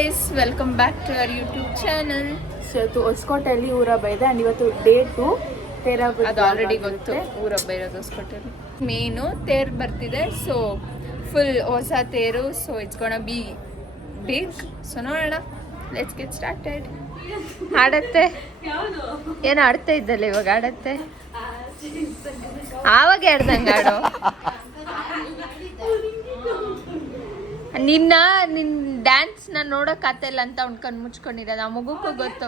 Guys welcome back to our YouTube channel. So ಇವತ್ತು ಹೊಸಕೋಟೆಯಲ್ಲಿ ಊರ ಹಬ್ಬ ಇದೆ ಆ್ಯಂಡ್ ಇವತ್ತು ಡೇ 2 ತೇರ್ ಹಬ್ಬ. ಅದು ಆಲ್ರೆಡಿ ಗೊತ್ತು, ಊರ ಹಬ್ಬ ಇರೋದು ಹೊಸಕೋಟೆಯಲ್ಲಿ. ಮೇನು ತೇರು ಬರ್ತಿದೆ, ಸೊ ಫುಲ್ ಹೊಸ ತೇರು, so it's gonna be big. So ನೋಡೋಣ, ಲೆಟ್ಸ್ ಗೆಟ್ ಸ್ಟಾರ್ಟೆಡ್. ಆಡತ್ತೆ ಏನು ಆಡ್ತಾ ಇದ್ದಲ್ಲ, ಇವಾಗ ಆಡತ್ತೆ. ಆವಾಗ ಆಡ್ದಂಗೆ ಆಡೋ. ನಿನ್ನ ಡ್ಯಾನ್ಸ್ ನ ನೋಡಕ್ ಆತಲ್ಲ ಅಂತ ಉಣ್ಕೊಂಡ್ ಮುಚ್ಕೊಂಡಿರೋದು. ಆ ಮಗುಕ್ಕೂ ಗೊತ್ತು,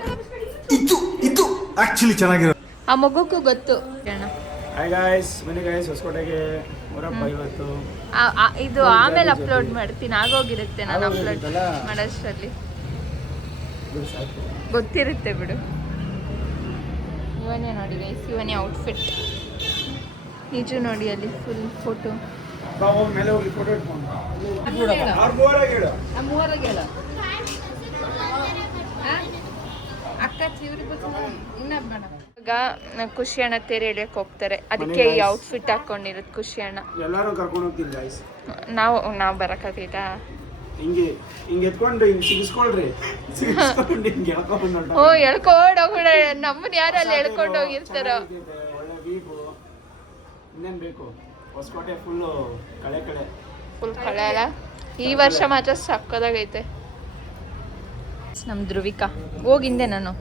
ಇದು ಆಕ್ಚುಲಿ ಚೆನ್ನಾಗಿರೋ. ಆ ಮಗುಕ್ಕೂ ಗೊತ್ತು. ಹಾಯ್ ಗಾಯ್ಸ್, ಬನ್ನಿ ಗಾಯ್ಸ್, ಹೊಸಕೋಟೆಗೆ ಊರಪ್ಪ ಇವತ್ತು. ಇದು ಆಮೇಲೆ ಅಪ್ಲೋಡ್ ಮಾಡ್ತೀನಿ, ಆಗೋಗಿರುತ್ತೆ ನಾನು ಅಪ್ಲೋಡ್ ಮಾಡೋಷ್ಟರಲ್ಲಿ. ಗೊತ್ತಿರುತ್ತೆ ಬಿಡು. ಇವನೇ ನೋಡಿ ಗೈಸ್, ಇವನೇ ಔಟ್ಫಿಟ್. ನಿಜ ನೋಡಿ ಅಲ್ಲಿ ಫುಲ್ ಫೋಟೋ. ಮೇಲೆ ಹೋಗಿ ಫೋಟೋ ಇಟ್ಕೊಂಡು ಇವಾಗ ಖುಷಿ ಅಣ್ಣ ತೇರು ಎಳಿಯಕ್ಕೆ ಹೋಗ್ತಾರೆ, ಅದಕ್ಕೆ ಈ ಔಟ್ಫಿಟ್ ಹಾಕೊಂಡಿರೋದು ಖುಷಿ ಅಣ್ಣ. ಎಲ್ಲರೂ ಕರ್ಕೊಂಡು ಹೋಗ್ತೀನಿ ಗಾಯ್ಸ್. ನಾವು ಬರಕ್ಕಾಗೈತ? ಹಿಂಗೆ ಎತ್ಕೊಂಡು ಹಿಂಗೆ ಸಿಗಿಸ್ಕೊಳ್ರಿ, ಸಿಗಿಸ್ಕೊಂಡು ಹಿಂಗೆ ಎಳ್ಕೊಂಡು ಓ ಎಳ್ಕೊಂಡು ಹೋಗೋಣ. ನಮ್ಮನ್ನ ಯಾರು ಅಲ್ಲಿ ಎಳ್ಕೊಂಡು ಹೋಗಿರ್ತಾರೋ. ಒಳ್ಳೆ ವೀಗು. ಇನ್ನೇನು ಬೇಕು? ಹೊಸಕೋಟೆ ಫುಲ್ಲು ಫುಲ್ ಕಳೆ ಅಲ್ಲ. ಈ ವರ್ಷ ಮಾತ್ರ ಸಕ್ಕದಾಗೈತೆ. ನಮ್ಮ ಧ್ರುವಿಕಾ ಹೋಗಿಂದೆ ನಾನು.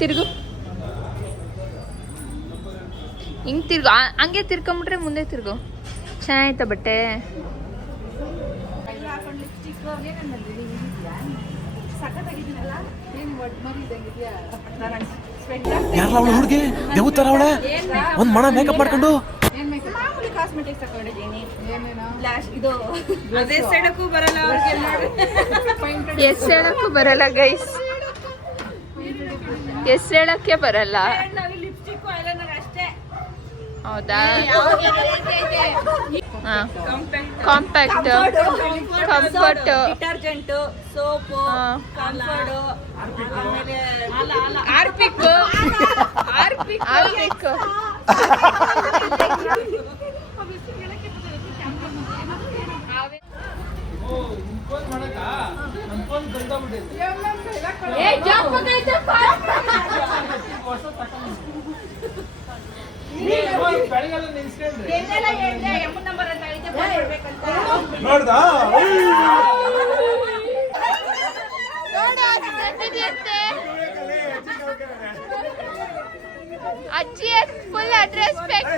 ತಿರ್ಗು ಹಿಂಗೆ ತಿರ್ಗು, ಹಂಗೆ ತಿರ್ಕೊಂಬಿಟ್ರೆ ಮುಂದೆ ತಿರ್ಗು. ಚೆನ್ನಾಯ್ತ ಬಟ್ಟೆ. ಯಾರಲ್ಲ ಅವಳು ಹುಡುಗಿ ದೇವತರ ಅವಳೆ ಒಂದ್ ಮಣ ಮೇಕಪ್ ಮಾಡ್ಕೊಂಡು ಎಸ್ ಹೇಳಕ್ಕೂ ಬರಲ್ಲ ಗೈಸ್, ಎಸ್ ಹೇಳಕ್ಕೆ ಬರಲ್ಲ. ಹೌದಾ? Compact, comfort, detergent, soap, Harpic, ನೋಡ್ದಾ? ಅಜ್ಜಿ ಫುಲ್ ರೆಸ್ಪೆಕ್ಟ್.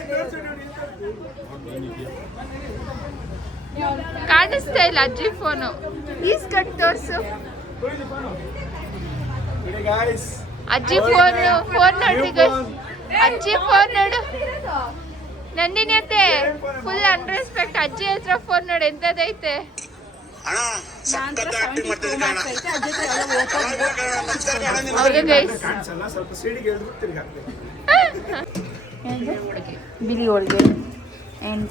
ಕಾಣಿಸ್ತಾ ಇಲ್ಲ ಅಜ್ಜಿ ಫೋನು. ಈಸ್ ಕಟ್ ತೋರ್ಸು. ಅಜ್ಜಿ ಫೋನ್ ನೋಡಿ, ಅಜ್ಜಿ ಫೋನ್ ನೋಡು. ನಂದಿನಿ ಅತ್ತೆ ಫುಲ್ ಅನ್ರೆಸ್ಪೆಕ್ಟ್. ಅಜ್ಜಿ ಹತ್ರ ಫೋನ್ ನೋಡಿ, ಎಂತದೈತೆ. ಬಿಳಿ ಹೋಳಿಗೆ ಆ್ಯಂಡ್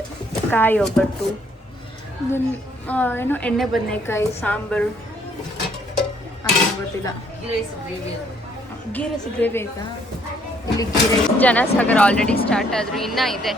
ಕಾಯಿ ಒಬ್ಬಟ್ಟು, ಏನು ಎಣ್ಣೆ ಬದನೆಕಾಯಿ ಸಾಂಬಾರು, ಅದು ಗೊತ್ತಿಲ್ಲ. ಗೀ ರೈಸ್ ಗ್ರೇವಿ ಆಯ್ತಾ? ಇಲ್ಲಿ ಗೀ ರೈಸ್. ಜನಸಾಗರ ಆಲ್ರೆಡಿ ಸ್ಟಾರ್ಟ್ ಆದ್ರು, ಇನ್ನ ಇದೆ.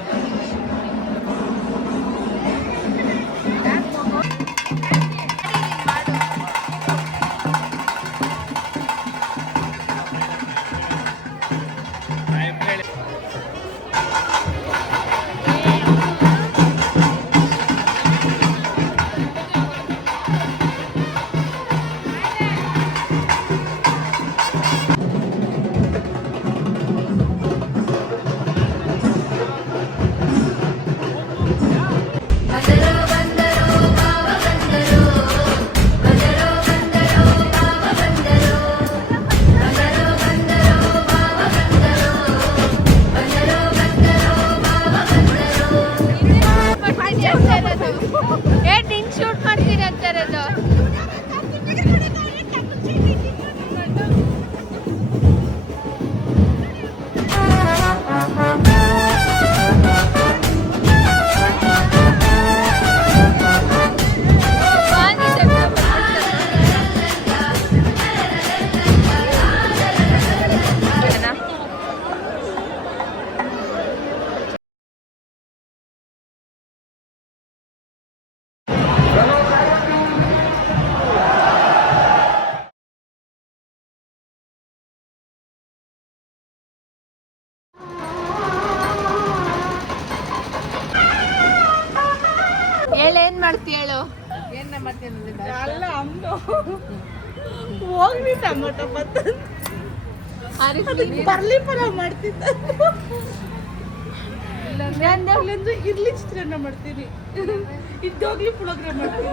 ಅಲ್ಲ ಅಮ್ಮ ಹೋಗ್ಲಿ ಟೊಮೊಟೊ ಬತ್ತ ಬರ್ಲಿ ಪಲಾವ್ ಮಾಡ್ತಿದ್ದ ನಾನು ಇರ್ಲಿ ಚಿತ್ರಾನ್ನ ಮಾಡ್ತೀನಿ ಇದ್ದೋಗ್ಲಿ ಪುಳೋಗ್ರೆ ಮಾಡ್ತೀನಿ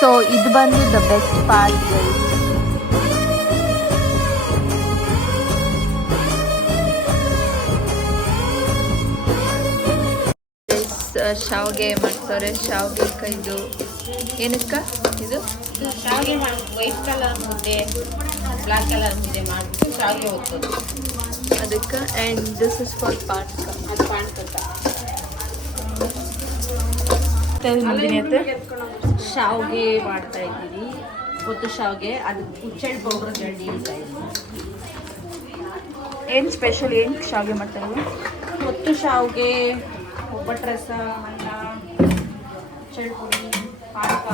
ಸೊ ಇದು ಬಂದು ದ ಬೆಸ್ಟ್ ಪಾರ್ಟ್ ಶಾವ್ಗೆ ಮಾಡ್ತಾರೆ. ಶಾವ್ಗೆ ಇದು ಏನಕ್ಕ ಇದು ಶಾವಿಗೆ ವೈಟ್ ಕಲರ್ ಮುದ್ದೆ ಬ್ಲಾಕ್ ಕಲರ್ ಮುದ್ದೆ ಮಾಡಿಬಿಟ್ಟು ಶಾವಿಗೆ ಹೋಗ್ತದೆ ಅದಕ್ಕೆ ಆ್ಯಂಡ್ ದಿಸ್ ಇಸ್ ಫಾರ್ ಪಾನ್ಕ. ಅದು ಪಾಣ್ಕಂತ ಶಾವಿಗೆ ಮಾಡ್ತಾ ಇದ್ದೀವಿ. ಒತ್ತು ಶಾವಿಗೆ ಅದು ಹುಚ್ಚೆಳ್ಳು ಪೌಡ್ರ್ ಜಲ್ದಿ ಇಡ್ತಾ ಇದ್ದೀವಿ. ಏನು ಸ್ಪೆಷಲ್ ಏನು ಶಾವ್ಗೆ ಮಾಡ್ತಾರೆ? ಒತ್ತು ಶಾವಿಗೆ, ಒಬ್ಬಟ್ಟು ರಸ, ಅನ್ನ, ಚಳ್ಪುರಿ, ಪಾನಕ.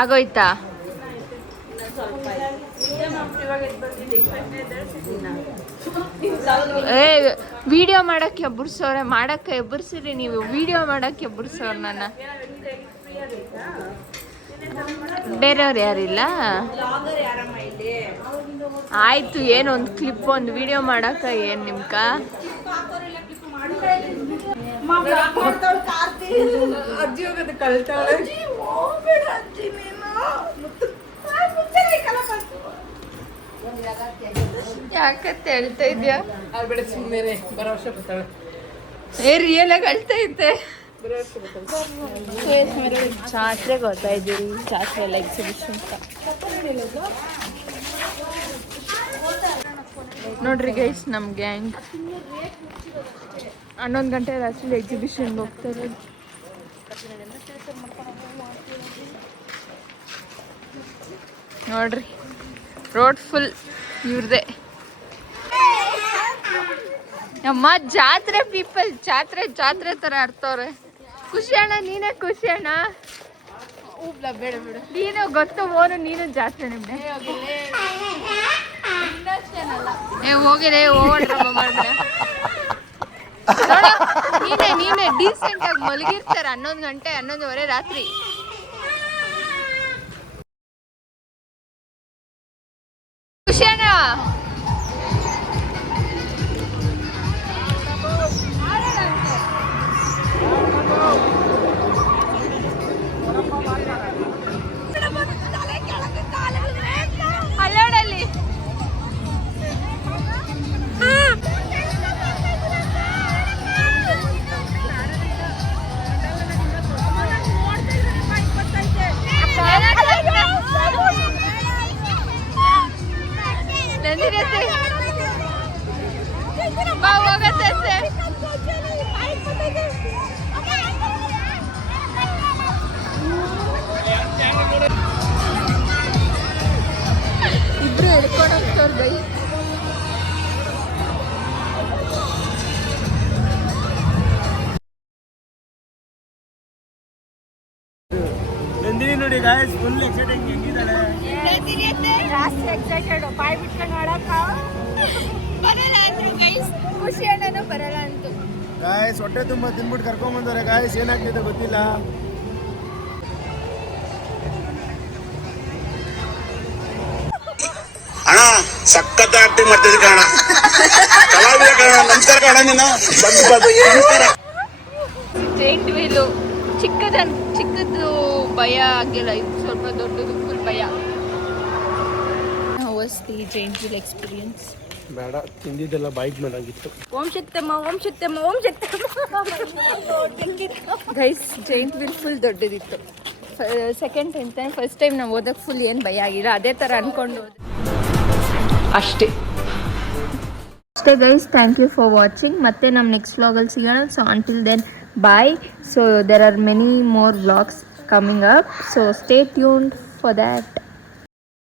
ಆಗೋಯ್ತಾ? ಏ ವಿಡಿಯೋ ಮಾಡಕ್ಕೆ ಎಬ್ಬರ್ಸೋರೆ, ಮಾಡಕ್ಕೆ ಎಬ್ಬರ್ಸಿರಿ ನೀವು. ವಿಡಿಯೋ ಮಾಡಕ್ಕೆ ಎಬ್ಬರ್ಸೋರು ನನ್ನ. ಬೇರೆಯವ್ರು ಯಾರಿಲ್ಲ? ಆಯ್ತು, ಏನು ಒಂದು ಕ್ಲಿಪ್ ಒಂದು ವಿಡಿಯೋ ಮಾಡಕ್ಕ ಏನು ನಿಮ್ಕ? ಯಾಕತ್ತೆ ಹೇಳ್ತಾ ಇದ್ಯಾ? ಏ ರಿಯಲ್ ಆಗಿ ಅಳ್ತಾ ಇದ್ದೆ. ಜಾತ್ರೆಗೆ ಹೋಗ್ತಾ ಇದ್ದೀರಿ, ಜಾತ್ರೆ ಎಲ್ಲ ಎಕ್ಸಿಬಿಷನ್ ನೋಡ್ರಿ ಗೈಸ್, ನಮ್ಮ ಗ್ಯಾಂಗ್ 11 ಗಂಟೆ ರಾತ್ರಿ ಎಕ್ಸಿಬಿಷನ್ಗೆ ಹೋಗ್ತಾ ಇರೋದು. ನೋಡ್ರಿ ರೋಡ್ ಫುಲ್ ಇವ್ರದೇ. ನಮ್ಮ ಜಾತ್ರೆ ಪೀಪಲ್, ಜಾತ್ರೆ ಜಾತ್ರೆ ಥರ ಆಡ್ತವ್ರೆ. ಖುಷಿ ಅಣ್ಣ, ನೀನೇ ಖುಷಿ ಅಣ್ಣ. ಬೇಡ ಬೇಡ, ನೀನು ಗೊತ್ತು ಓನು, ನೀನು ಜಾತ್ರೆ ನಿಮ್ನೆ. ಏ ಹೋಗಿರೇ, ಹೋಗೋಣ ಮಾಡ್ಬೇಡ. ನೀನೇ ಡೀಸೆಂಟ್ ಆಗಿ ಮಲಗಿರ್ತಾರೆ 11 ಗಂಟೆ 11:15 ರಾತ್ರಿ. ಖುಷಿ ಅಣ್ಣ ಅಲ್ಲೋಡಲ್ಲಿ ಬಾ ಹೋಗತ್ತೆ. ಇಬ್ರು ಹಿಡ್ಕೊಂಡು ಹೋಗ್ತವ್ರು ಬೈ. ನಂದಿನಿ ನೋಡಿ ಗಾಯ್ಸ್, ಫುಲ್ ಎಕ್ಸೈಟಿಂಗ್ ಹೆಂಗಿದ್ದಾಳೆ. ಜಾಸ್ತಿ ಎಕ್ಸೈಟೆಡ್, ಬಾಯ್ ಬಿಟ್ಕೊಂಡು ಆಡಕ್ಕ ಬರಲ್ಲ ಅಂದ್ರು ಗೈಸ್. ಖುಷಿ ಅಣ್ಣನೂ ಬರಲ್ಲ ಅಂತು. ಗಾಯ್ಸ್ ಹೊಟ್ಟೆ ತುಂಬ ತಿನ್ಬಿಟ್ಟು ಕರ್ಕೊಂಡ್ ಬಂದವ್ರೆ ಗಾಯ್ಸ್, ಏನಾಗ್ತಿದೆ ಗೊತ್ತಿಲ್ಲ. ಅಣ್ಣ ಸಖತ್ ಆಕ್ಟಿಂಗ್ ಮಾಡ್ತಿದ್ದೆ ಕಣ, ಕಲಾವಿದ ಕಣ. ನಮಸ್ಕಾರ ಕಣ, ನೀನು ಜೈಂಟ್ ವೀಲು ಚಿಕ್ಕದ್ದು ಭಯ ಆಗಿಲ್ಲ, ಇದು ಸ್ವಲ್ಪ ದೊಡ್ಡದು ಫುಲ್ ಭಯ. How was the giant wheel experience? ಬೇಡ, ತಿಂದಿದ್ದೆಲ್ಲ ಬೈಕ್ ಮಾಡಾಗಿತ್ತು. Om Shaktamma, Om Shaktamma, Om Shaktamma. Guys giant wheel full ದೊಡ್ಡದಿತ್ತು. ಸೆಕೆಂಡ್ ಟೈಮ್ ಫಸ್ಟ್ ಟೈಮ್ ನಾವು ಹೋದಾಗ ಫುಲ್ ಏನು ಭಯ ಆಗಿಲ್ಲ, ಅದೇ ಥರ ಅಂದ್ಕೊಂಡು ಹೋದೆ ಅಷ್ಟೇ. Guys, thank you for watching. ಮತ್ತೆ ನಮ್ಮ ನೆಕ್ಸ್ಟ್ ವ್ಲಾಗಲ್ಲಿ ಸಿಗೋಣ. So until then bye. So there are many more vlogs coming up, so stay tuned for that.